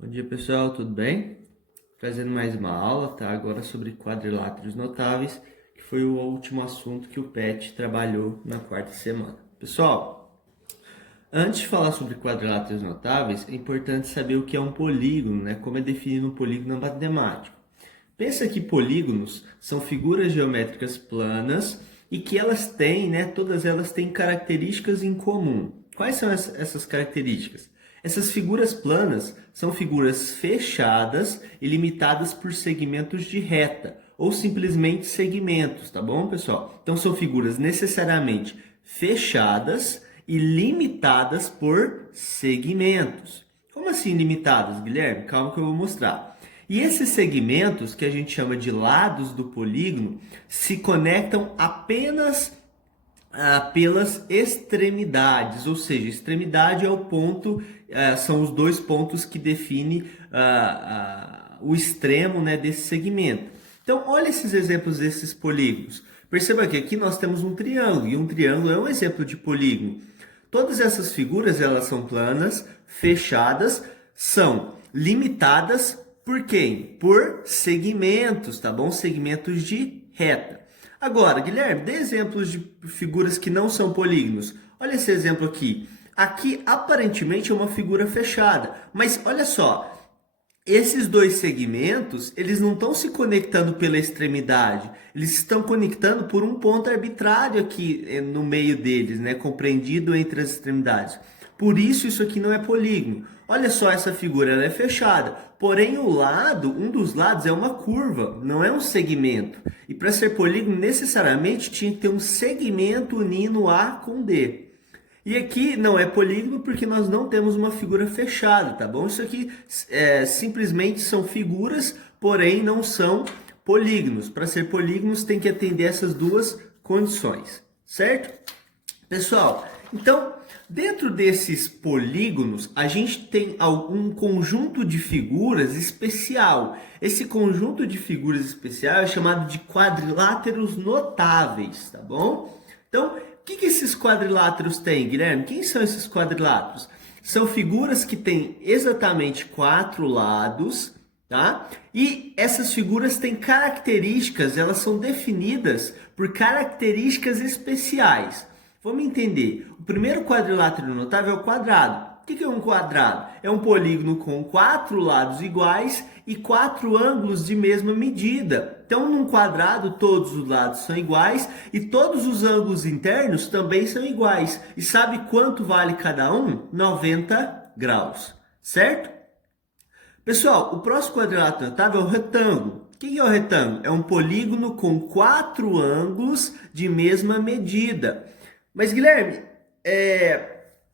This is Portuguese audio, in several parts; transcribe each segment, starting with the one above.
Bom dia pessoal, tudo bem? Trazendo mais uma aula, tá? Agora sobre quadriláteros notáveis, que foi o último assunto que o PET trabalhou na quarta semana. Pessoal, antes de falar sobre quadriláteros notáveis, é importante saber o que é um polígono, né? Como é definido um polígono matemático. Pensa que polígonos são figuras geométricas planas e que elas têm, né? Todas elas têm características em comum. Quais são essas características? Essas figuras planas são figuras fechadas e limitadas por segmentos de reta, ou simplesmente segmentos, tá bom, pessoal? Então são figuras necessariamente fechadas e limitadas por segmentos. Como assim limitadas, Guilherme? Calma que eu vou mostrar. E esses segmentos, que a gente chama de lados do polígono, se conectam apenas pelas extremidades, ou seja, extremidade é o ponto, são os dois pontos que definem o extremo, né, desse segmento. Então, olha esses exemplos desses polígonos. Perceba que aqui nós temos um triângulo, e um triângulo é um exemplo de polígono. Todas essas figuras, elas são planas, fechadas, são limitadas por quem? Por segmentos, tá bom? Segmentos de reta. Agora, Guilherme, dê exemplos de figuras que não são polígonos. Olha esse exemplo aqui. Aqui, aparentemente, é uma figura fechada. Mas, olha só, esses dois segmentos, eles não estão se conectando pela extremidade. Eles estão conectando por um ponto arbitrário aqui no meio deles, né? Compreendido entre as extremidades. Por isso aqui não é polígono. Olha só essa figura, ela é fechada. Porém, o lado, um dos lados é uma curva, não é um segmento. E para ser polígono, necessariamente tinha que ter um segmento unindo A com D. E aqui não é polígono porque nós não temos uma figura fechada, tá bom? Isso aqui simplesmente são figuras, porém não são polígonos. Para ser polígonos tem que atender essas duas condições, certo? Pessoal, então, dentro desses polígonos, a gente tem um conjunto de figuras especial. Esse conjunto de figuras especial é chamado de quadriláteros notáveis, tá bom? Então, o que esses quadriláteros têm, Guilherme? Quem são esses quadriláteros? São figuras que têm exatamente 4 lados, tá? E essas figuras têm características, elas são definidas por características especiais. Vamos entender. O primeiro quadrilátero notável é o quadrado. O que é um quadrado? É um polígono com 4 lados iguais e 4 ângulos de mesma medida. Então, num quadrado, todos os lados são iguais e todos os ângulos internos também são iguais. E sabe quanto vale cada um? 90 graus, certo? Pessoal, o próximo quadrilátero notável é o retângulo. O que é o retângulo? É um polígono com 4 ângulos de mesma medida. Mas, Guilherme,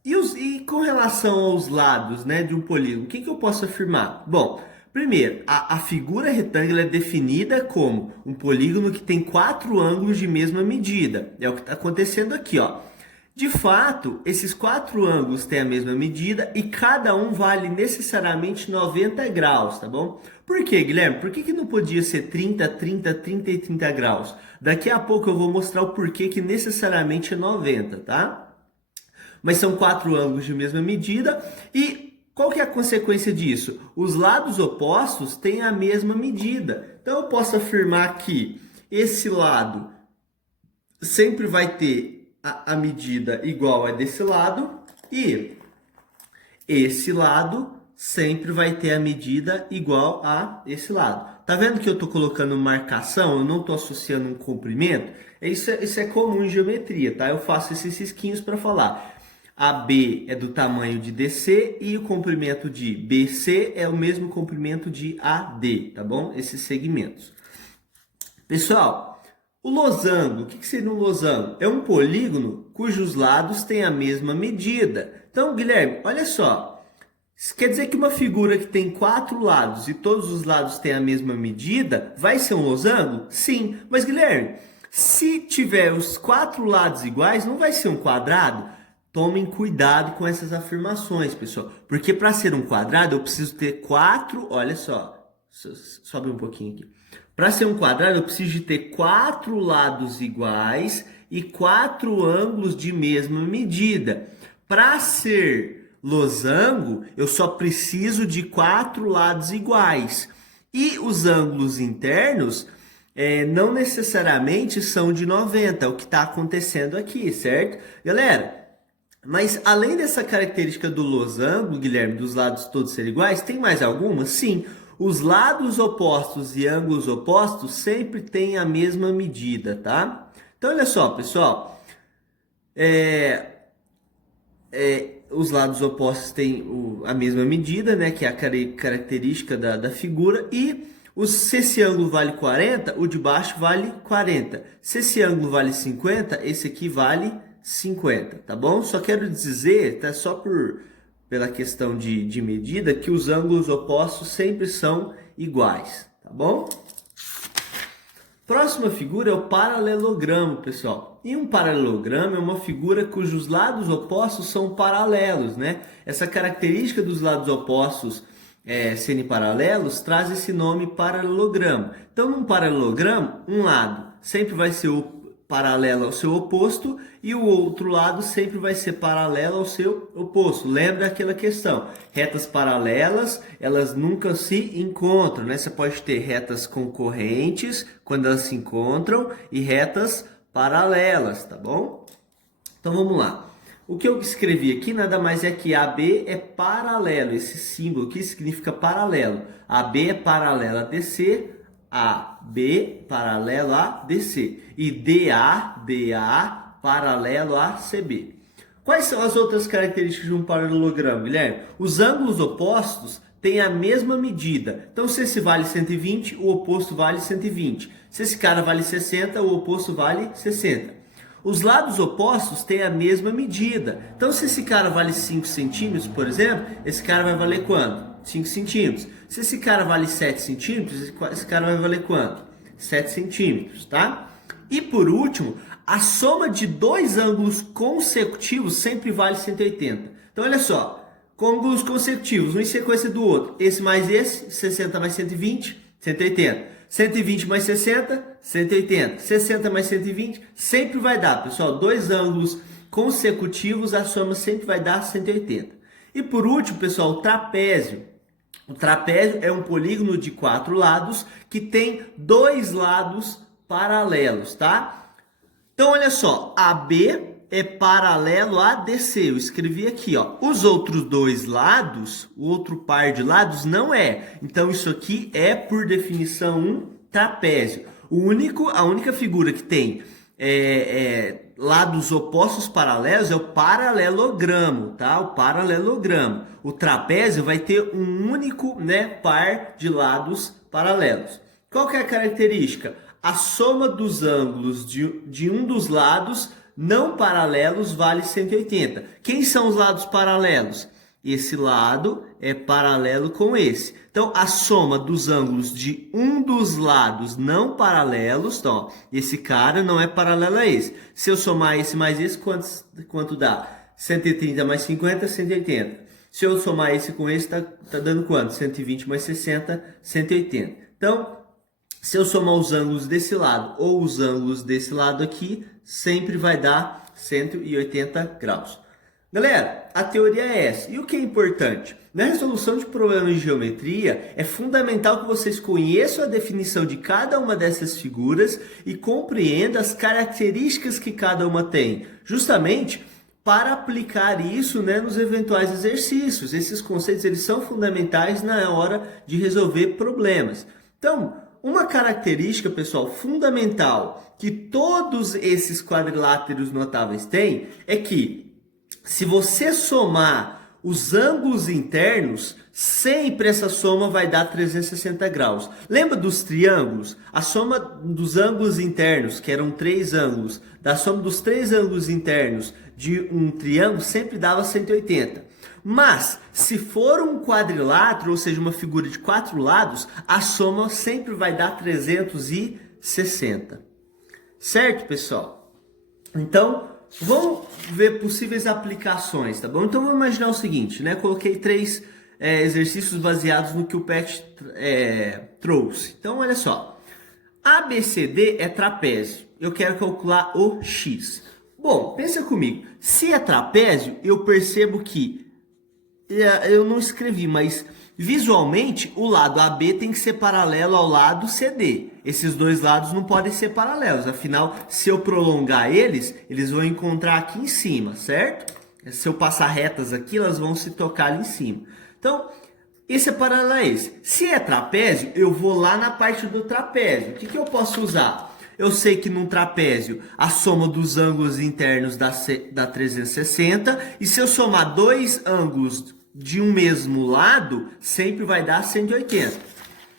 e com relação aos lados, né, de um polígono, o que eu posso afirmar? Bom, primeiro, a figura retângulo é definida como um polígono que tem 4 ângulos de mesma medida. É o que está acontecendo aqui, ó. De fato, esses 4 ângulos têm a mesma medida e cada um vale necessariamente 90 graus, tá bom? Por quê, Guilherme? Por que não podia ser 30, 30, 30 e 30 graus? Daqui a pouco eu vou mostrar o porquê que necessariamente é 90, tá? Mas são 4 ângulos de mesma medida e qual que é a consequência disso? Os lados opostos têm a mesma medida. Então eu posso afirmar que esse lado sempre vai ter a medida igual a desse lado e esse lado sempre vai ter a medida igual a esse lado. Tá vendo que eu estou colocando marcação? Eu não estou associando um comprimento? Isso é comum em geometria, tá? Eu faço esses risquinhos para falar. AB é do tamanho de DC e o comprimento de BC é o mesmo comprimento de AD, tá bom? Esses segmentos. Pessoal, o losango, o que seria um losango? É um polígono cujos lados têm a mesma medida. Então, Guilherme, olha só. Isso quer dizer que uma figura que tem 4 lados e todos os lados têm a mesma medida, vai ser um losango? Sim. Mas, Guilherme, se tiver os 4 lados iguais, não vai ser um quadrado? Tomem cuidado com essas afirmações, pessoal. Porque para ser um quadrado, eu preciso ter 4... Olha só, sobe um pouquinho aqui. Para ser um quadrado, eu preciso de ter 4 lados iguais e 4 ângulos de mesma medida. Para ser losango, eu só preciso de 4 lados iguais. E os ângulos internos não necessariamente são de 90, é o que está acontecendo aqui, certo? Galera, mas além dessa característica do losango, Guilherme, dos lados todos serem iguais, tem mais alguma? Sim, os lados opostos e ângulos opostos sempre têm a mesma medida, tá? Então, olha só, pessoal, os lados opostos têm a mesma medida, né, que é a característica da figura, e se esse ângulo vale 40, o de baixo vale 40. Se esse ângulo vale 50, esse aqui vale 50, tá bom? Só quero dizer, tá, só pela questão de medida, que os ângulos opostos sempre são iguais, tá bom? Próxima figura é o paralelogramo, pessoal. E um paralelogramo é uma figura cujos lados opostos são paralelos, né? Essa característica dos lados opostos serem paralelos traz esse nome paralelogramo. Então, num paralelogramo, um lado sempre vai ser paralelo ao seu oposto e o outro lado sempre vai ser paralelo ao seu oposto. Lembra aquela questão? Retas paralelas, elas nunca se encontram, né? Você pode ter retas concorrentes quando elas se encontram e retas paralelas, tá bom? Então vamos lá. O que eu escrevi aqui nada mais é que AB é paralelo. Esse símbolo aqui significa paralelo. AB é paralelo a DC, AB paralelo a DC e DA paralelo a CB. Quais são as outras características de um paralelogramo, Guilherme? Os ângulos opostos têm a mesma medida. Então, se esse vale 120, o oposto vale 120. Se esse cara vale 60, o oposto vale 60. Os lados opostos têm a mesma medida. Então, se esse cara vale 5 centímetros, por exemplo, esse cara vai valer quanto? 5 centímetros. Se esse cara vale 7 centímetros, esse cara vai valer quanto? 7 centímetros, tá? E por último, a soma de dois ângulos consecutivos sempre vale 180. Então, olha só, com ângulos consecutivos, um em sequência do outro. Esse mais esse, 60 mais 120, 180. 120 mais 60, 180. 60 mais 120, sempre vai dar, pessoal, dois ângulos consecutivos, a soma sempre vai dar 180. E por último, pessoal, o trapézio. O trapézio é um polígono de 4 lados que tem dois lados paralelos, tá? Então, olha só, AB é paralelo a DC. Eu escrevi aqui, ó. Os outros dois lados, o outro par de lados não é. Então, isso aqui é, por definição, um trapézio. A única figura que tem lados opostos paralelos é o paralelogramo, tá? O paralelogramo. O trapézio vai ter um único, né, par de lados paralelos. Qual que é a característica? A soma dos ângulos de um dos lados não paralelos vale 180. Quem são os lados paralelos? Esse lado é paralelo com esse. Então, a soma dos ângulos de um dos lados não paralelos, então, ó, esse cara não é paralelo a esse. Se eu somar esse mais esse, quanto dá? 130 mais 50, 180. Se eu somar esse com esse, tá dando quanto? 120 mais 60, 180. Então, se eu somar os ângulos desse lado ou os ângulos desse lado aqui, sempre vai dar 180 graus. Galera, a teoria é essa. E o que é importante? Na resolução de problemas de geometria, é fundamental que vocês conheçam a definição de cada uma dessas figuras e compreendam as características que cada uma tem, justamente para aplicar isso, né, nos eventuais exercícios. Esses conceitos eles são fundamentais na hora de resolver problemas. Então, uma característica, pessoal, fundamental que todos esses quadriláteros notáveis têm é que, se você somar os ângulos internos, sempre essa soma vai dar 360 graus. Lembra dos triângulos? A soma dos ângulos internos, que eram 3 ângulos, da soma dos 3 ângulos internos de um triângulo sempre dava 180. Mas, se for um quadrilátero, ou seja, uma figura de 4 lados, a soma sempre vai dar 360. Certo, pessoal? Então, vamos ver possíveis aplicações, tá bom? Então, vamos imaginar o seguinte, né? Coloquei 3 exercícios baseados no que o PET trouxe. Então, olha só. ABCD é trapézio. Eu quero calcular o X. Bom, pensa comigo. Se é trapézio, eu percebo que eu não escrevi, mas visualmente o lado AB tem que ser paralelo ao lado CD. Esses dois lados não podem ser paralelos, afinal, se eu prolongar eles, eles vão encontrar aqui em cima, certo? Se eu passar retas aqui, elas vão se tocar ali em cima. Então, esse é paralelo a esse. Se é trapézio, eu vou lá na parte do trapézio. O que eu posso usar? Eu sei que num trapézio a soma dos ângulos internos dá 360. E se eu somar dois ângulos de um mesmo lado, sempre vai dar 180.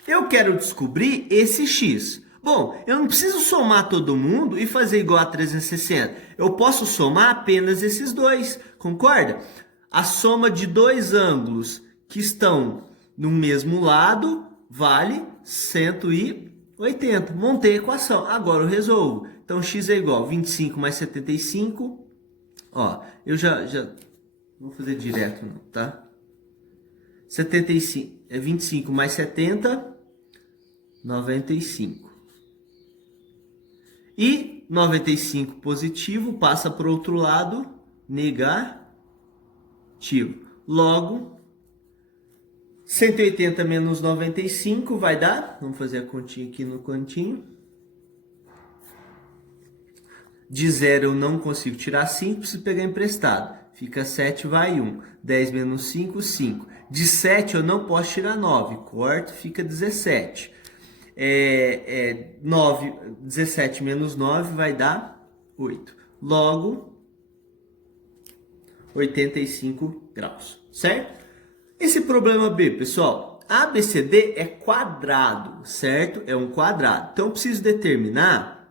Eu quero descobrir esse x. Bom, eu não preciso somar todo mundo e fazer igual a 360. Eu posso somar apenas esses dois, concorda? A soma de dois ângulos que estão no mesmo lado vale 180. Montei a equação. Agora eu resolvo. Então, x é igual a 25 mais 75. Ó, eu já vou fazer direto, não, tá? 75 é 25 mais 70, 95. E 95 positivo passa para o outro lado, negativo. Logo, 180 menos 95 vai dar, vamos fazer a continha aqui no cantinho. De 0 eu não consigo tirar 5, preciso pegar emprestado. Fica 7, vai 1. 10 menos 5, 5. De 7 eu não posso tirar 9, corto, fica 17. 17 menos 9 vai dar 8. Logo, 85 graus, certo? Esse problema B, pessoal, ABCD é quadrado, certo? É um quadrado. Então, eu preciso determinar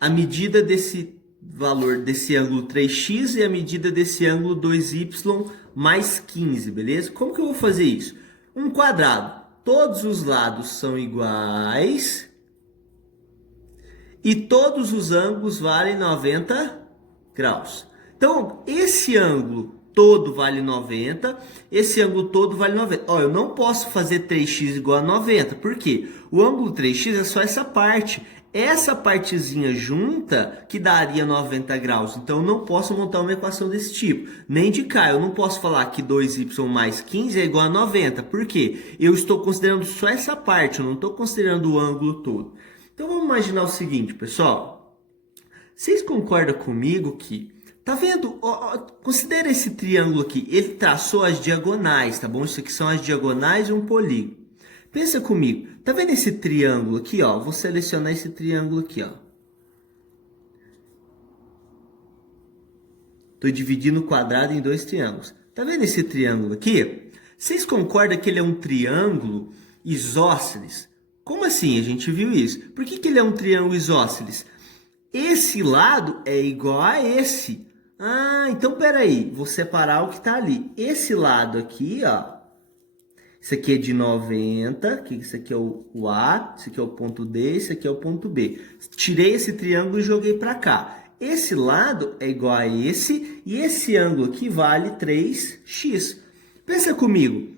a medida desse valor, desse ângulo 3x e a medida desse ângulo 2y mais 15, beleza? Como que eu vou fazer isso? Um quadrado, todos os lados são iguais e todos os ângulos valem 90 graus. Então, esse ângulo todo vale 90, esse ângulo todo vale 90. Ó, eu não posso fazer 3x igual a 90, por quê? O ângulo 3x é só essa parte. Essa partezinha junta que daria 90 graus. Então, eu não posso montar uma equação desse tipo. Nem de cá. Eu não posso falar que 2y mais 15 é igual a 90. Por quê? Eu estou considerando só essa parte. Eu não estou considerando o ângulo todo. Então, vamos imaginar o seguinte, pessoal. Vocês concordam comigo que... Tá vendo? Considera esse triângulo aqui. Ele traçou as diagonais, tá bom? Isso aqui são as diagonais e um polígono. Pensa comigo. Tá vendo esse triângulo aqui, ó? Vou selecionar esse triângulo aqui, ó. Tô dividindo o quadrado em dois triângulos. Tá vendo esse triângulo aqui? Vocês concordam que ele é um triângulo isósceles? Como assim? A gente viu isso. Por que ele é um triângulo isósceles? Esse lado é igual a esse. Ah, então peraí. Vou separar o que tá ali. Esse lado aqui, ó. Isso aqui é de 90, isso aqui é o A, isso aqui é o ponto D, isso aqui é o ponto B. Tirei esse triângulo e joguei para cá. Esse lado é igual a esse, e esse ângulo aqui vale 3x. Pensa comigo.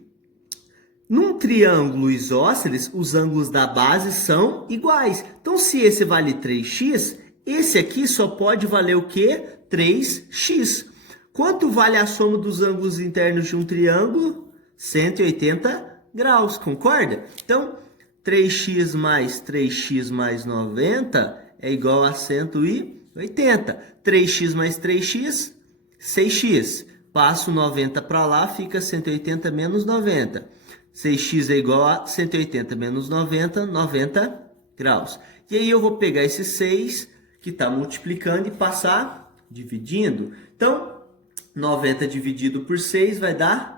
Num triângulo isósceles, os ângulos da base são iguais. Então, se esse vale 3x, esse aqui só pode valer o quê? 3x. Quanto vale a soma dos ângulos internos de um triângulo? 180 graus, concorda? Então, 3x mais 90 é igual a 180. 3x mais 3x, 6x. Passo 90 para lá, fica 180 menos 90. 6x é igual a 180 menos 90, 90 graus. E aí eu vou pegar esse 6 que está multiplicando e passar dividindo. Então, 90 dividido por 6 vai dar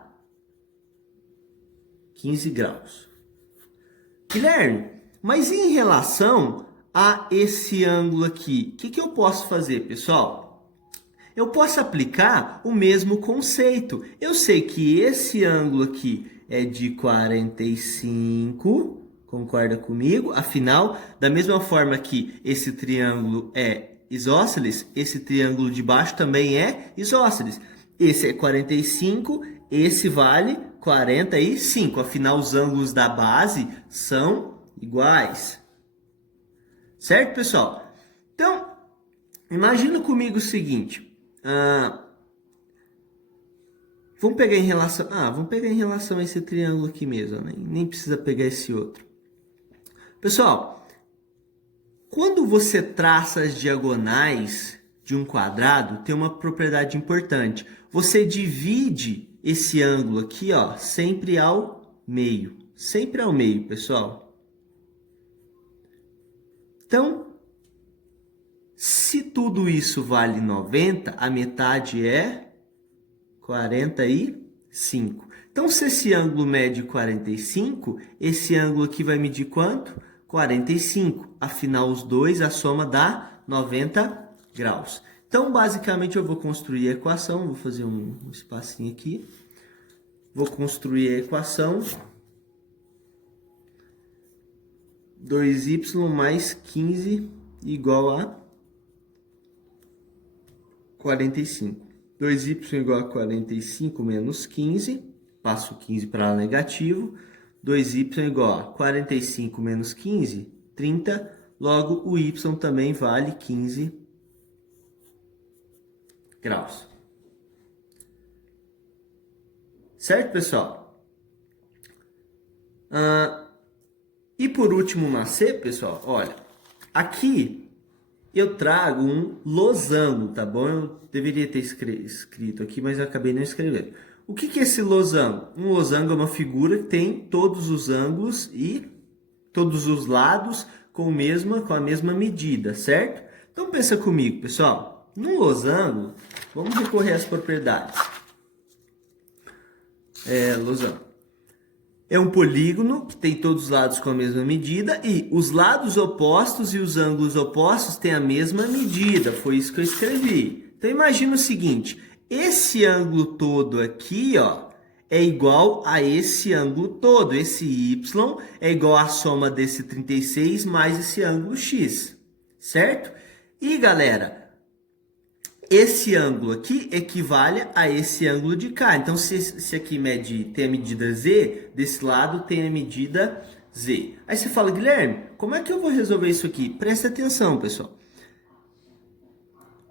15 graus. Guilherme, mas em relação a esse ângulo aqui, o que eu posso fazer, pessoal? Eu posso aplicar o mesmo conceito. Eu sei que esse ângulo aqui é de 45, concorda comigo? Afinal, da mesma forma que esse triângulo é isósceles, esse triângulo de baixo também é isósceles. Esse é 45, esse vale 45. Afinal, os ângulos da base são iguais. Certo, pessoal? Então, imagina comigo o seguinte. Vamos pegar em relação... vamos pegar em relação a esse triângulo aqui mesmo, né? Nem precisa pegar esse outro. Pessoal, quando você traça as diagonais de um quadrado, tem uma propriedade importante. Você divide esse ângulo aqui, ó, sempre ao meio. Sempre ao meio, pessoal. Então, se tudo isso vale 90, a metade é 45. Então, se esse ângulo mede 45, esse ângulo aqui vai medir quanto? 45. Afinal, os dois, a soma dá 90 graus. Então, basicamente, eu vou construir a equação. Vou fazer um espacinho aqui. Vou construir a equação. 2y mais 15 igual a 45. 2y igual a 45 menos 15. Passo 15 para negativo. 2y igual a 45 menos 15, 30. Logo, o y também vale 15 graus. Certo, pessoal? E por último, na C, pessoal, olha, aqui eu trago um losango, tá bom? Eu deveria ter escrito aqui, mas eu acabei não escrevendo. O que é esse losango? Um losango é uma figura que tem todos os ângulos e todos os lados com a mesma medida, certo? Então pensa comigo, pessoal. Num losango, vamos recorrer às propriedades. Losango. É um polígono que tem todos os lados com a mesma medida e os lados opostos e os ângulos opostos têm a mesma medida. Foi isso que eu escrevi. Então imagina o seguinte, esse ângulo todo aqui, ó, é igual a esse ângulo todo. Esse y é igual à soma desse 36 mais esse ângulo x, certo? E galera, esse ângulo aqui equivale a esse ângulo de cá. Então, se aqui tem a medida z, desse lado tem a medida z. Aí você fala, Guilherme, como é que eu vou resolver isso aqui? Presta atenção, pessoal.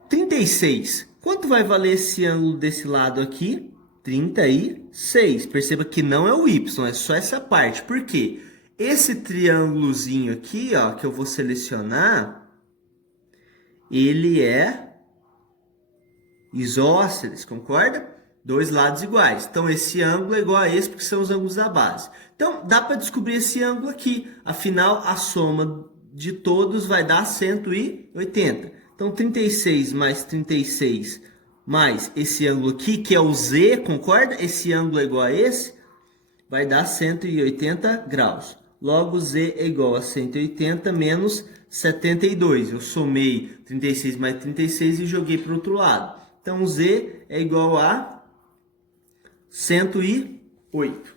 36. Quanto vai valer esse ângulo desse lado aqui? 36. Perceba que não é o y, é só essa parte. Por quê? Esse triângulozinho aqui, ó, que eu vou selecionar, ele é isósceles, concorda? Dois lados iguais. Então, esse ângulo é igual a esse, porque são os ângulos da base. Então, dá para descobrir esse ângulo aqui. Afinal, a soma de todos vai dar 180. Então, 36 mais 36 mais esse ângulo aqui, que é o z, concorda? Esse ângulo é igual a esse, vai dar 180 graus. Logo, z é igual a 180 menos 72. Eu somei 36 mais 36 e joguei para o outro lado. Então, z é igual a 108.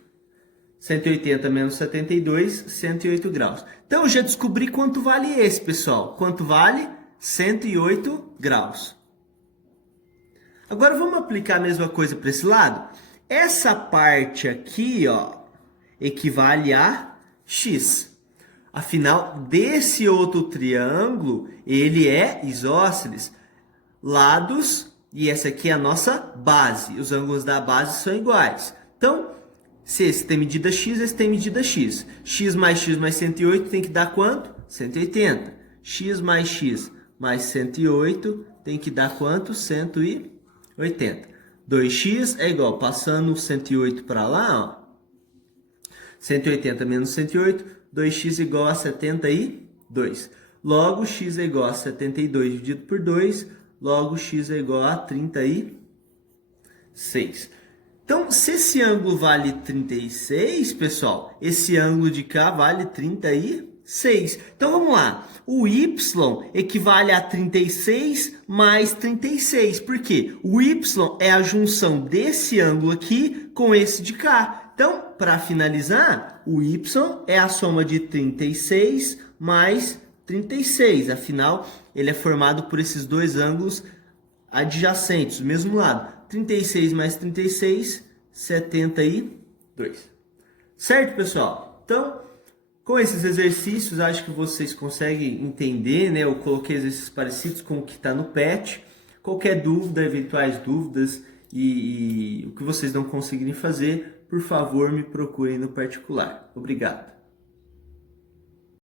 180 menos 72, 108 graus. Então, eu já descobri quanto vale esse, pessoal. Quanto vale? 108 graus. Agora, vamos aplicar a mesma coisa para esse lado? Essa parte aqui, ó, equivale a x. Afinal, desse outro triângulo, ele é isósceles. Lados, e essa aqui é a nossa base. Os ângulos da base são iguais. Então, se esse tem medida x, esse tem medida x. X mais 108 tem que dar quanto? 180. X mais 108 tem que dar quanto? 180. 2x é igual, passando 108 para lá, ó. 180 menos 108, 2x igual a 72. Logo, x é igual a 72 dividido por 2, logo x é igual a 36. Então, se esse ângulo vale 36, pessoal, esse ângulo de cá vale 36. Então, vamos lá. O y equivale a 36 mais 36. Por quê? O y é a junção desse ângulo aqui com esse de cá. Então, para finalizar, o y é a soma de 36 mais 36. Afinal, ele é formado por esses dois ângulos adjacentes, do mesmo lado. 36 mais 36, 72. Certo, pessoal? Então, com esses exercícios, acho que vocês conseguem entender, né? Eu coloquei exercícios parecidos com o que está no PET. Qualquer dúvida, eventuais dúvidas e o que vocês não conseguirem fazer, por favor, me procurem no particular. Obrigado.